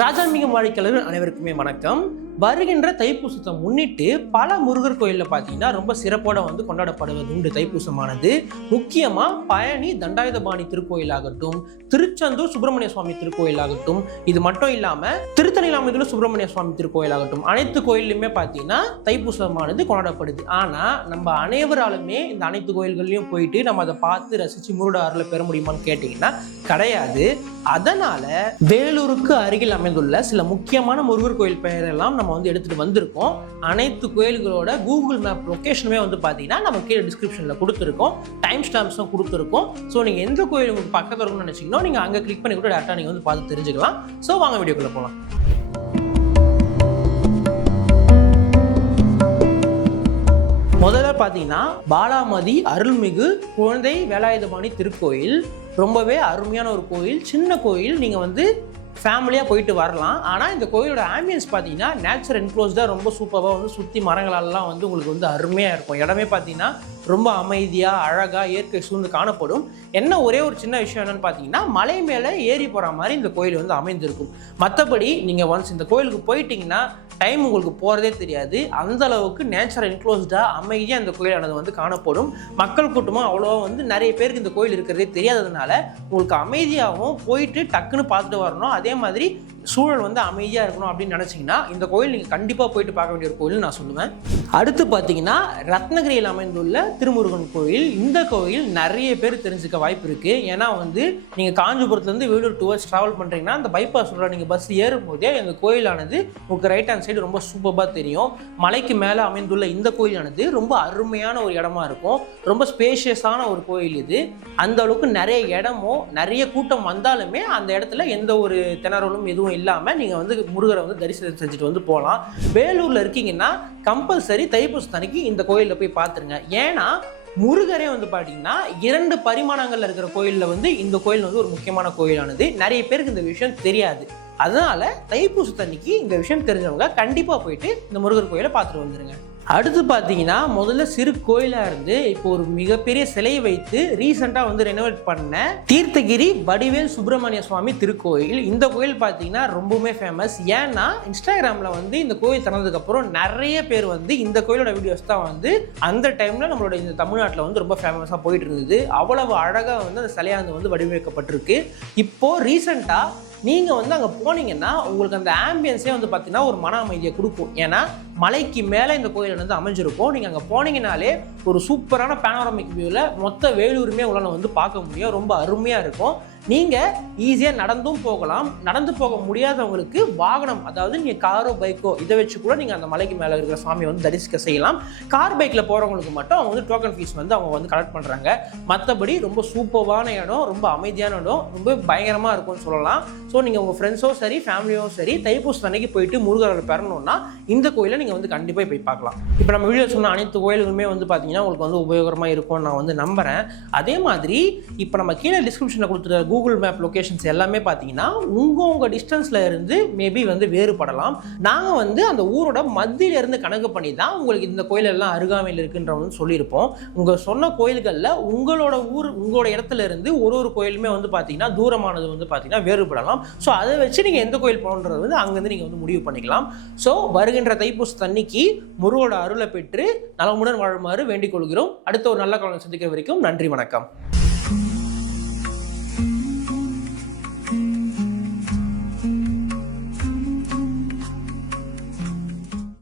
ராஜாமிகம் வாழ்க்கையாளர்கள் அனைவருக்குமே வணக்கம். வருகின்ற தைப்பூசத்தை முன்னிட்டு பல முருகர் கோயிலில் பார்த்தீங்கன்னா ரொம்ப சிறப்போட கொண்டாடப்படுவது உண்டு. தைப்பூசமானது முக்கியமாக பழனி தண்டாயுதபாணி திருக்கோயிலாகட்டும், திருச்செந்தூர் சுப்பிரமணிய சுவாமி திருக்கோயிலாகட்டும், இது மட்டும் இல்லாமல் திருத்தணிலாமதுல சுப்பிரமணிய சுவாமி திருக்கோயிலாகட்டும், அனைத்து கோயிலுமே பார்த்தீங்கன்னா தைப்பூசமானது கொண்டாடப்படுது. ஆனால் நம்ம அனைவராலுமே இந்த அனைத்து கோயில்கள்லையும் போயிட்டு நம்ம அதை பார்த்து ரசித்து முருட அருளை பெற முடியுமான்னு கேட்டிங்கன்னா கிடையாது. அதனால வேலூருக்கு அருகில் அமைந்துள்ள சில முக்கியமான முருகர் கோயில் பெயரெல்லாம் நம்ம எடுத்துட்டு வந்திருக்கோம். அனைத்து கோயில்களோட கூகுள் மேப் லொகேஷனுமே பார்த்தீங்கன்னா நம்ம கீழே டிஸ்கிரிப்ஷன்ல கொடுத்துருக்கோம், டைம் ஸ்டாம்ப்ஸும் கொடுத்துருக்கோம். ஸோ நீங்க எந்த கோயில் உங்களுக்கு பக்கத்தில் இருக்கும்னு நினைச்சீங்கன்னா நீங்க அங்கே கிளிக் பண்ணி கூட டேரக்டா நீங்க பார்த்து தெரிஞ்சுக்கலாம். ஸோ வாங்க வீடியோக்குள்ள போகலாம். முதல்ல பார்த்தீங்கன்னா பாலாமதி அருள்மிகு குழந்தை வேலாயுதபாணி திருக்கோயில் ரொம்பவே அருமையான ஒரு கோயில். சின்ன கோயில், நீங்கள் ஃபேமிலியாக போயிட்டு வரலாம். ஆனால் இந்த கோயிலோட ஆம்பியன்ஸ் பார்த்தீங்கன்னா நேச்சர் என்க்ளோஸ்டாக ரொம்ப சூப்பராக சுற்றி மரங்களெல்லாம் உங்களுக்கு அருமையாக இருக்கும். இடமே பார்த்தீங்கன்னா ரொம்ப அமைதியாக அழகாக இயற்கை சூழ்ந்து காணப்படும். என்ன ஒரே ஒரு சின்ன விஷயம் என்னன்னு பார்த்தீங்கன்னா மலை மேலே ஏறி போகிற மாதிரி இந்த கோயில் அமைந்திருக்கும். மற்றபடி நீங்கள் ஒன்ஸ் இந்த கோயிலுக்கு போயிட்டீங்கன்னா டைம் உங்களுக்கு போகிறதே தெரியாது. அந்த அளவுக்கு நேச்சர் என்க்ளோஸ்டாக அமைதியாக இந்த கோயிலானது காணப்படும். மக்கள் கூட்டமும் அவ்வளோ நிறைய பேருக்கு இந்த கோயில் இருக்கிறதே தெரியாததுனால உங்களுக்கு அமைதியாகவும் போயிட்டு டக்குன்னு பார்த்துட்டு வரணும், அதே மாதிரி சூழல் அமைதியாக இருக்கணும் அப்படின்னு நினச்சிங்கன்னா இந்த கோயில் நீங்கள் கண்டிப்பாக போயிட்டு பார்க்க வேண்டிய ஒரு கோயில் நான் சொல்லுவேன். அடுத்து பார்த்தீங்கன்னா ரத்னகிரியில் அமைந்துள்ள திருமுருகன் கோயில். இந்த கோயில் நிறைய பேர் தெரிஞ்சுக்க வாய்ப்பு இருக்குது. ஏன்னா நீங்கள் காஞ்சிபுரத்துலேருந்து வேலூர் டுவர்ட்ஸ் ட்ராவல் பண்ணுறீங்கன்னா அந்த பைபாஸ் ரோட நீங்கள் பஸ் ஏறும் போதே இந்த கோயிலானது உங்களுக்கு ரைட் ஹேண்ட் சைடு ரொம்ப சூப்பராக தெரியும். மலைக்கு மேலே அமைந்துள்ள இந்த கோயிலானது ரொம்ப அருமையான ஒரு இடமா இருக்கும். ரொம்ப ஸ்பேஷியஸான ஒரு கோயில் இது. அந்த அளவுக்கு நிறைய இடமும் நிறைய கூட்டம் வந்தாலுமே அந்த இடத்துல எந்த ஒரு திணறலும் எதுவும் இல்லாமல் நீங்கள் முருகரை தரிசனம் செஞ்சுட்டு போகலாம். வேலூரில் இருக்கீங்கன்னா கம்பல்சரி தைப்பூசத்தன்னைக்கு இந்த கோயிலில் போய் பார்த்துருங்க. ஏன்னா முருகரே பார்த்தீங்கன்னா 2 பரிமாணங்கள்ல இருக்கிற கோயிலில் இந்த கோயில் ஒரு முக்கியமான கோயிலானது. நிறைய பேருக்கு இந்த விஷயம் தெரியாது. அதனால தைப்பூசத்தன்னைக்கு இந்த விஷயம் தெரிஞ்சவங்க கண்டிப்பாக போயிட்டு இந்த முருகர் கோயிலை பார்த்துட்டு வந்துருங்க. அடுத்து பார்த்தீங்கன்னா முதல்ல சிறு கோயிலாக இருந்து இப்போ ஒரு மிகப்பெரிய சிலை வைத்து ரீசெண்டாக ரெனோவேட் பண்ண தீர்த்தகிரி வடிவேல் சுப்பிரமணிய சுவாமி திருக்கோயில். இந்த கோயில் பார்த்தீங்கன்னா ரொம்பவுமே ஃபேமஸ். ஏன்னா இன்ஸ்டாகிராமில் இந்த கோயில் திறந்ததுக்கப்புறம் நிறைய பேர் இந்த கோயிலோட வீடியோஸ் தான் அந்த டைமில் நம்மளோட இந்த தமிழ்நாட்டில் ரொம்ப ஃபேமஸாக போயிட்டு இருந்தது. அவ்வளவு அழகாக அந்த சிலையானது வடிவமைக்கப்பட்டிருக்கு. இப்போது ரீசெண்டாக நீங்கள் அங்கே போனீங்கன்னா உங்களுக்கு அந்த ஆம்பியன்ஸே பார்த்தீங்கன்னா ஒரு மன அமைதியை கொடுக்கும். ஏன்னா மலைக்கு மேலே இந்த கோயில் அமைஞ்சிருக்கும். நீங்கள் அங்கே போனீங்கனாலே ஒரு சூப்பரான பேனோரமிக் வியூவில் மொத்த வேலூருமே உள்ள பார்க்க முடியும். ரொம்ப அருமையாக இருக்கும். நீங்கள் ஈஸியாக நடந்தும் போகலாம். நடந்து போக முடியாதவங்களுக்கு வாகனம், அதாவது நீங்கள் காரோ பைக்கோ இதை வச்சு கூட நீங்கள் அந்த மலைக்கு மேலே இருக்கிற சாமியை தரிசிக்க செய்யலாம். கார் பைக்கில் போகிறவங்களுக்கு மட்டும் அவங்க டோக்கன் ஃபீஸ் அவங்க கலெக்ட் பண்ணுறாங்க. மற்றபடி ரொம்ப சூப்பரான இடம், ரொம்ப அமைதியான இடம், ரொம்ப பயங்கரமாக இருக்கும்னு சொல்லலாம். ஸோ நீங்கள் உங்கள் ஃப்ரெண்ட்ஸோ சரி ஃபேமிலியோ சரி தைப்பூசம் அன்னைக்கு போயிட்டு முருகரை பெறணும்னா இந்த கோயிலை நீங்கள் கண்டிப்பாக போய் பார்க்கலாம். இப்போ நம்ம வீடியோ சொன்ன அனைத்து கோயிலுமே பார்த்தீங்கன்னா உங்களுக்கு உபயோகரமாக இருக்கும்னு நான் நம்புகிறேன். அதே மாதிரி இப்போ நம்ம கீழே டிஸ்கிரிப்ஷனில் கொடுத்துருக்க கூகுள் மேப் லொகேஷன்ஸ் எல்லாமே பார்த்தீங்கன்னா உங்கள் டிஸ்டன்ஸில் இருந்து மேபி வேறுபடலாம். நாங்கள் அந்த ஊரோட மத்தியிலிருந்து கணக்கு பண்ணி தான் உங்களுக்கு இந்த கோயிலெல்லாம் அருகாமையில் இருக்குன்ற சொல்லியிருப்போம். உங்கள் சொன்ன கோயில்களில் உங்களோட ஊர் உங்களோட இடத்துல இருந்து ஒரு கோயிலுமே பார்த்தீங்கன்னா தூரமானது பார்த்தீங்கன்னா வேறுபடலாம். ஸோ அதை வச்சு நீங்கள் எந்த கோயில் போகணுன்றது அங்கேருந்து நீங்கள் முடிவு பண்ணிக்கலாம். ஸோ வருகின்ற தைப்பூசத்தன்னைக்கு முருகோட அருளை பெற்று நலமுடன் வாழுமாறு வேண்டிக் கொள்கிறோம். அடுத்த ஒரு நல்ல காலம் சந்திக்கிற வரைக்கும் நன்றி, வணக்கம்.